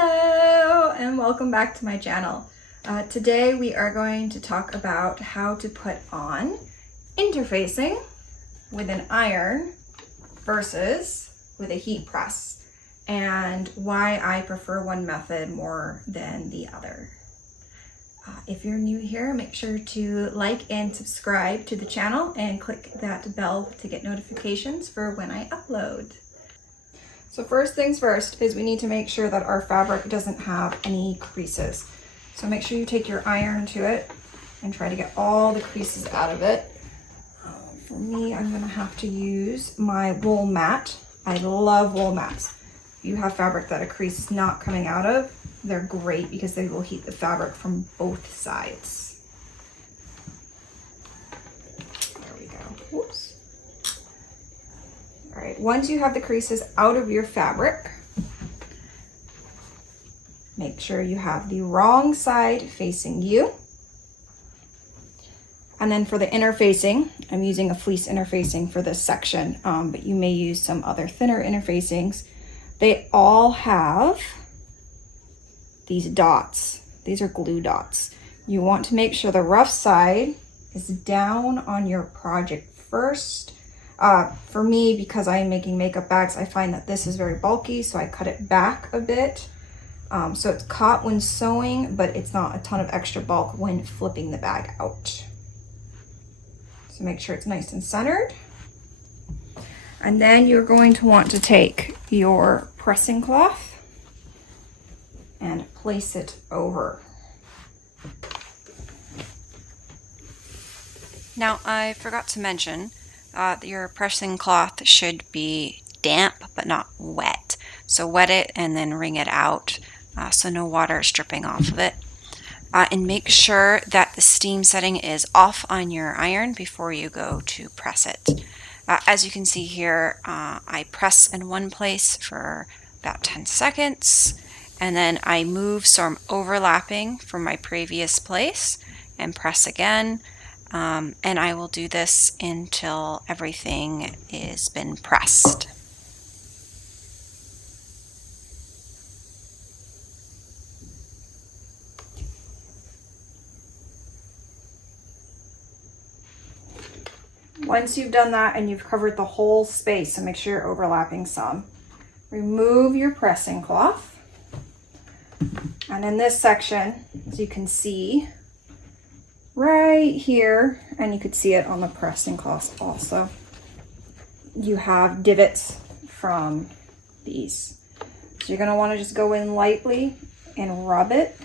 Hello and welcome back to my channel. Today we are going to talk about how to put on interfacing with an iron versus with a heat press, and why I prefer one method more than the other. If you're new here, make sure to like and subscribe to the channel and click that bell to get notifications for when I upload. So first things first is we need to make sure that our fabric doesn't have any creases. So make sure you take your iron to it and try to get all the creases out of it. For me, I'm gonna have to use my wool mat. I love wool mats. If you have fabric that a crease is not coming out of, they're great because they will heat the fabric from both sides. There we go. Whoops. All right, once you have the creases out of your fabric, make sure you have the wrong side facing you. And then for the interfacing, I'm using a fleece interfacing for this section, but you may use some other thinner interfacings. They all have these dots. These are glue dots. You want to make sure the rough side is down on your project first. For me, because I am making makeup bags, I find that this is very bulky, so I cut it back a bit. So it's caught when sewing, but it's not a ton of extra bulk when flipping the bag out. So make sure it's nice and centered. And then you're going to want to take your pressing cloth and place it over. Now, I forgot to mention that your pressing cloth should be damp but not wet. So wet it and then wring it out so no water is dripping off of it. And make sure that the steam setting is off on your iron before you go to press it. As you can see here, I press in one place for about 10 seconds, and then I move so I'm overlapping from my previous place and press again. And I will do this until everything is been pressed. Once you've done that and you've covered the whole space, so make sure you're overlapping some, remove your pressing cloth. And in this section, as you can see, right here, and you could see it on the pressing cloth also, you have divots from these. So you're going to want to just go in lightly and rub it.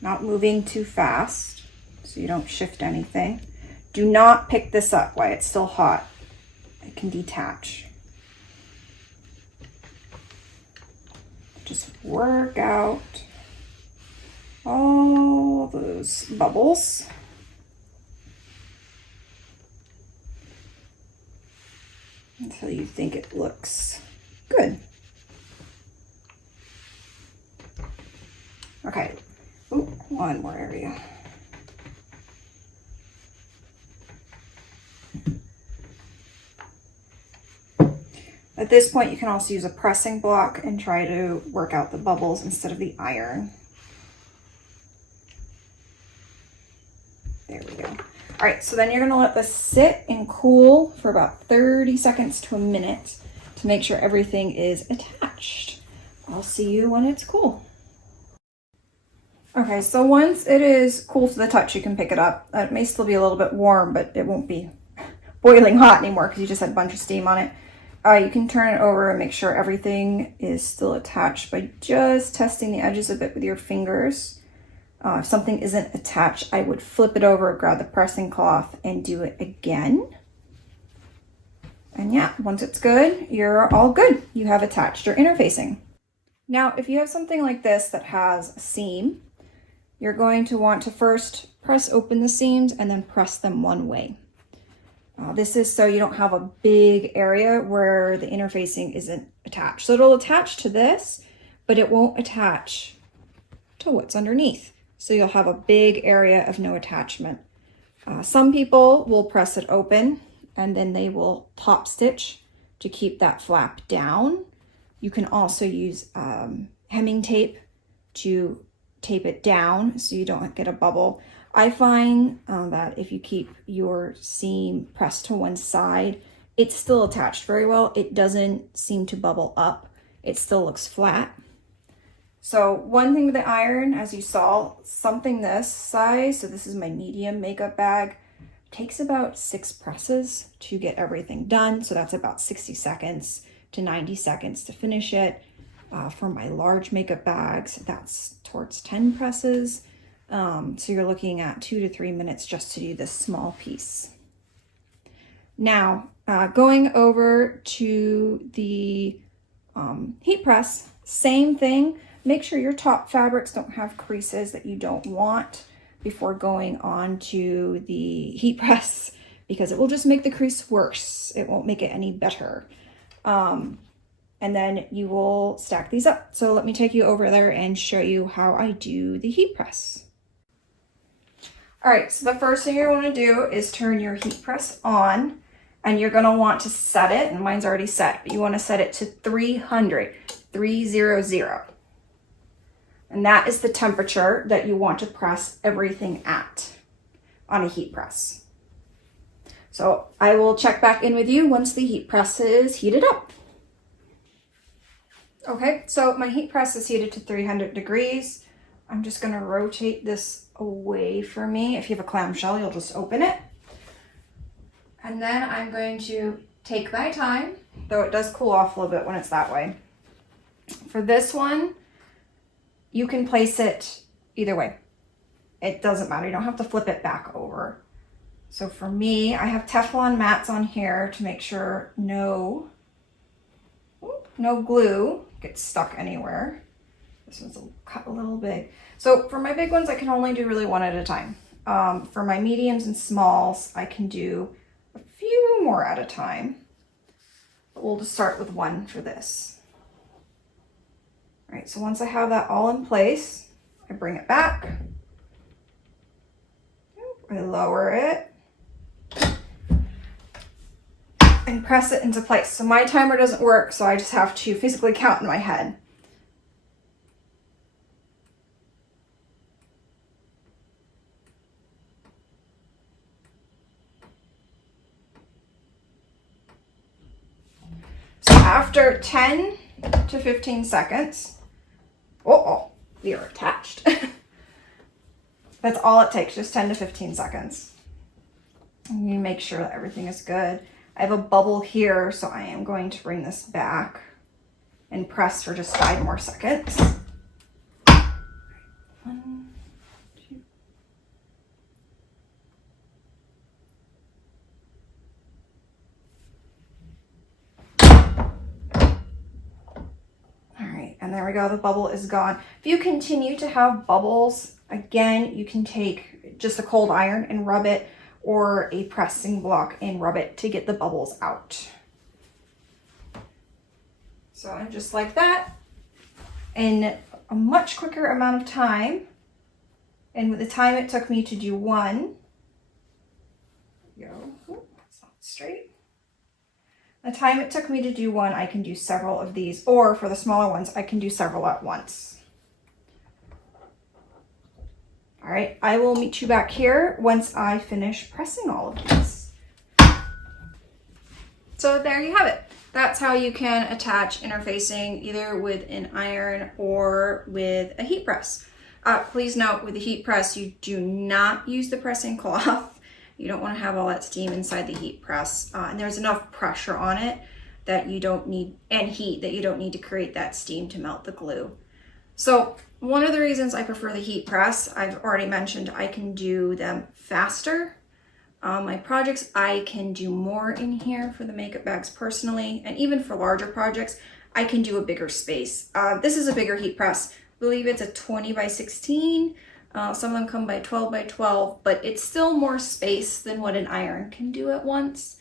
Not moving too fast so you don't shift anything. Do not pick this up while it's still hot. It can detach. Just work out all those bubbles. Until you think it looks good. Okay, ooh, one more area. At this point, you can also use a pressing block and try to work out the bubbles instead of the iron. There we go. All right, so then you're gonna let this sit and cool for about 30 seconds to a minute to make sure everything is attached. I'll see you when it's cool. Okay, so once it is cool to the touch, you can pick it up. It may still be a little bit warm, but it won't be boiling hot anymore because you just had a bunch of steam on it. You can turn it over and make sure everything is still attached by just testing the edges a bit with your fingers. If something isn't attached, I would flip it over, grab the pressing cloth, and do it again. And yeah, once it's good, you're all good. You have attached your interfacing. Now, if you have something like this that has a seam, you're going to want to first press open the seams and then press them one way. This is so you don't have a big area where the interfacing isn't attached. So it'll attach to this, but it won't attach to what's underneath. So you'll have a big area of no attachment. Some people will press it open and then they will top stitch to keep that flap down. You can also use hemming tape to tape it down so you don't get a bubble. I find that if you keep your seam pressed to one side, it's still attached very well. It doesn't seem to bubble up. It still looks flat. So one thing with the iron, as you saw, something this size, so this is my medium makeup bag, takes about 6 presses to get everything done. So that's about 60 seconds to 90 seconds to finish it. For my large makeup bags, that's towards 10 presses. So you're looking at 2 to 3 minutes just to do this small piece. Now, going over to the heat press, same thing. Make sure your top fabrics don't have creases that you don't want before going on to the heat press, because it will just make the crease worse. It won't make it any better. And then you will stack these up. So let me take you over there and show you how I do the heat press. All right, so the first thing you want to do is turn your heat press on, and you're going to want to set it, and mine's already set, but you want to set it to 300. And that is the temperature that you want to press everything at on a heat press. So I will check back in with you once the heat press is heated up. Okay, so my heat press is heated to 300 degrees. I'm just going to rotate this away from me. If you have a clamshell, you'll just open it. And then I'm going to take my time, though it does cool off a little bit when it's that way. For this one, you can place it either way. It doesn't matter. You don't have to flip it back over. So for me, I have Teflon mats on here to make sure no glue gets stuck anywhere. This one's cut a little big. So for my big ones, I can only do really one at a time. For my mediums and smalls, I can do a few more at a time. But we'll just start with one for this. All right, so once I have that all in place, I bring it back. I lower it and press it into place. So my timer doesn't work, so I just have to physically count in my head. So after 10 to 15 seconds, we are attached. That's all it takes, just 10 to 15 seconds. And you make sure that everything is good. I have a bubble here, so I am going to bring this back and press for just 5 more seconds. 1, 2. All right, and there we go, the bubble is gone. If you continue to have bubbles, again, you can take just a cold iron and rub it, or a pressing block and rub it to get the bubbles out. So I'm just like that, in a much quicker amount of time. And with the time it took me to do one, that's not straight. The time it took me to do one, I can do several of these, or for the smaller ones, I can do several at once. All right, I will meet you back here once I finish pressing all of these. So there you have it. That's how you can attach interfacing either with an iron or with a heat press. Please note, with the heat press, you do not use the pressing cloth. You don't want to have all that steam inside the heat press. And there's enough pressure on it that you don't need, and heat, that you don't need to create that steam to melt the glue. So one of the reasons I prefer the heat press, I've already mentioned, I can do them faster. My projects, I can do more in here for the makeup bags personally, and even for larger projects, I can do a bigger space. This is a bigger heat press. I believe it's a 20 by 16. Some of them come by 12 by 12, but it's still more space than what an iron can do at once.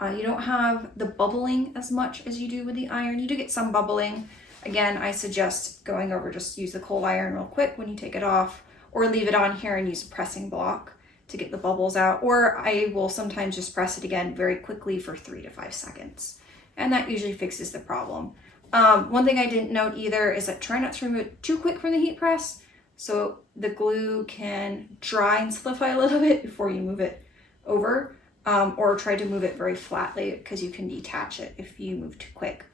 You don't have the bubbling as much as you do with the iron. You do get some bubbling. Again, I suggest going over, just use the cold iron real quick when you take it off, or leave it on here and use a pressing block to get the bubbles out, or I will sometimes just press it again very quickly for 3 to 5 seconds. And that usually fixes the problem. One thing I didn't note either is that try not to remove it too quick from the heat press, so the glue can dry and solidify a little bit before you move it over, or try to move it very flatly because you can detach it if you move too quick.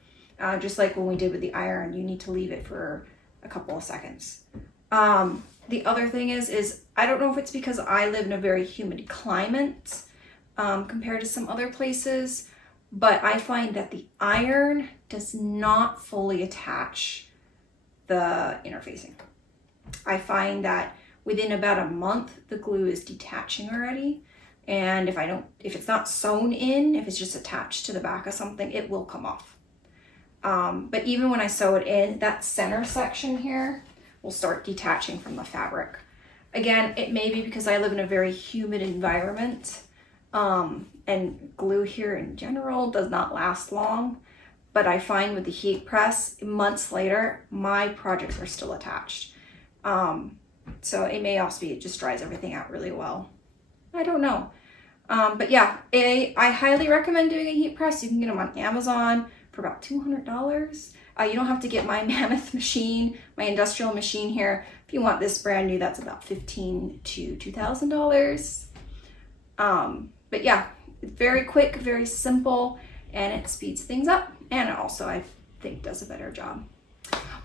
Just like when we did with the iron, you need to leave it for a couple of seconds. The other thing is I don't know if it's because I live in a very humid climate compared to some other places, but I find that the iron does not fully attach the interfacing. I find that within about a month, the glue is detaching already. And if it's not sewn in, if it's just attached to the back of something, it will come off. But even when I sew it in, that center section here will start detaching from the fabric. Again, it may be because I live in a very humid environment, and glue here in general does not last long, but I find with the heat press, months later, my projects are still attached. So it may also be it just dries everything out really well. I don't know. But yeah, I highly recommend doing a heat press. You can get them on Amazon for about $200. You don't have to get my Mammoth machine, my industrial machine here. If you want this brand new, that's about $1,500 to $2,000. But yeah, very quick, very simple, and it speeds things up. And it also, I think, does a better job.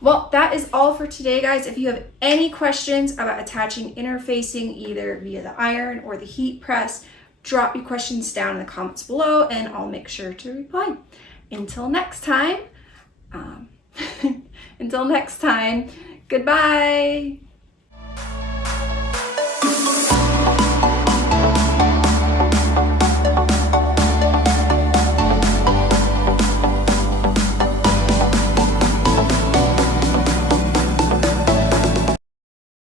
Well, that is all for today, guys. If you have any questions about attaching interfacing either via the iron or the heat press, drop your questions down in the comments below and I'll make sure to reply. Until next time, goodbye.